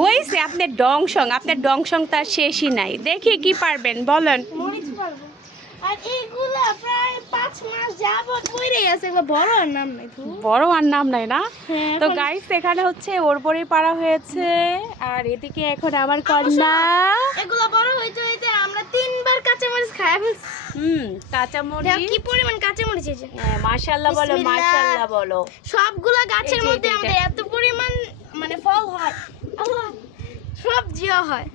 হয়েছে আপনার ডংসং তার শেষই নাই। দেখি কি পারবেন বলেন। মরিচ পারবো। আর এইগুলা প্রায় 5 মাস যাবত পড়েই আছে, এগুলো বড় আর নাম নাই তো। বড় আর নাম নাই না। হ্যাঁ, তো এখন- গাইস এখানে হচ্ছে ওর বড়ি পাড়া হয়েছে, আর এদিকে এখন আমার কন্যা। এগুলো বড় হইতে হইতে আমরা 3 বার কাঁচামরিচ খাই ফেলছি। কাঁচামরিচ। দেখো কি পরিমাণ কাঁচামরিচ হয়েছে। হ্যাঁ, মাশাআল্লাহ বলো, বিসমিল্লাহ। মাশাআল্লাহ বলো। সবগুলা গাছের এই যে মধ্যে এটা, আমাদের এত পরিমাণ মানে ফল হয়, আল্লাহ, সবজিও হয়।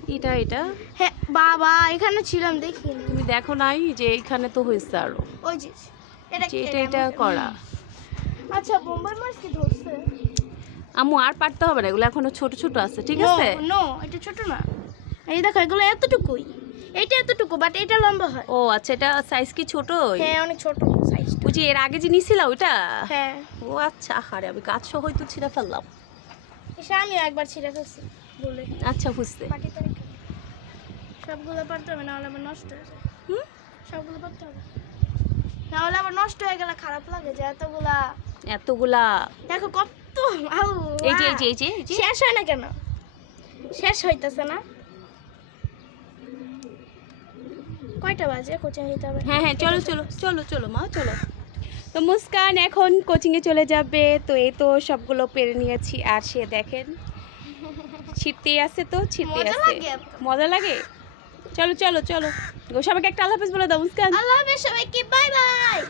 এটা হ্যাঁ বাবা, এখানে ছিলাম দেখিনি। তুমি দেখো নাই যে এখানে তো হয়েছে আরো, ওই যে এটা যে এটা করা। আচ্ছা, বোম্বাই মাছ কি ধরছে? আম্মু আর পারতে হবে না, এগুলো এখনো ছোট ছোট আছে, ঠিক আছে। নো, এটা ছোট না। এই দেখো এগুলো এতটুকুই, এইটা এতটুকু, বাট এটা লম্বা হয়। ও আচ্ছা, এটা সাইজ কি ছোট? হ্যাঁ, অনেক ছোট সাইজ। ওই যে এর আগে যে নিছিলা ওইটা? হ্যাঁ, ও আচ্ছা, আরে আমি গাছ সহ হয়তো ছিঁড়ে ফেললাম। এসে আমিও একবার ছিঁড়ে ফেলছি বলে। আচ্ছা, বুঝতে। পাটি তরকারি সবগুলো পারতে হবে, না হলে আবার নষ্ট হয়ে যায়। হুম, সবগুলো পারতে হবে, না হলে আবার নষ্ট হয়ে গেলে খারাপ লাগে যে এতগুলা। এতগুলা। দেখো কত, এই যে এই যে এই যে এই যে। শেষ হয় না কেন? শেষ হইতেছে না। কয়টা বাজে? কোচিং যেতে হবে। হ্যাঁ হ্যাঁ, চলো চলো চলো চলো মা, চলো। তো মুস্কান এখন কোচিংয়ে চলে যাবে। তো এই তো সবগুলো পেরে নিয়েছি, আর সে দেখেন ছিটতেই আছে, তো ছিটতেই মজা আছে। লাগে এত। মজা লাগে। চলো চলো চলো, সবাইকে একটা আল্লাহ হাফেজ বলে দাও মুস্কান। আল্লাহ হাফেজ সবাইকে, বাই বাই।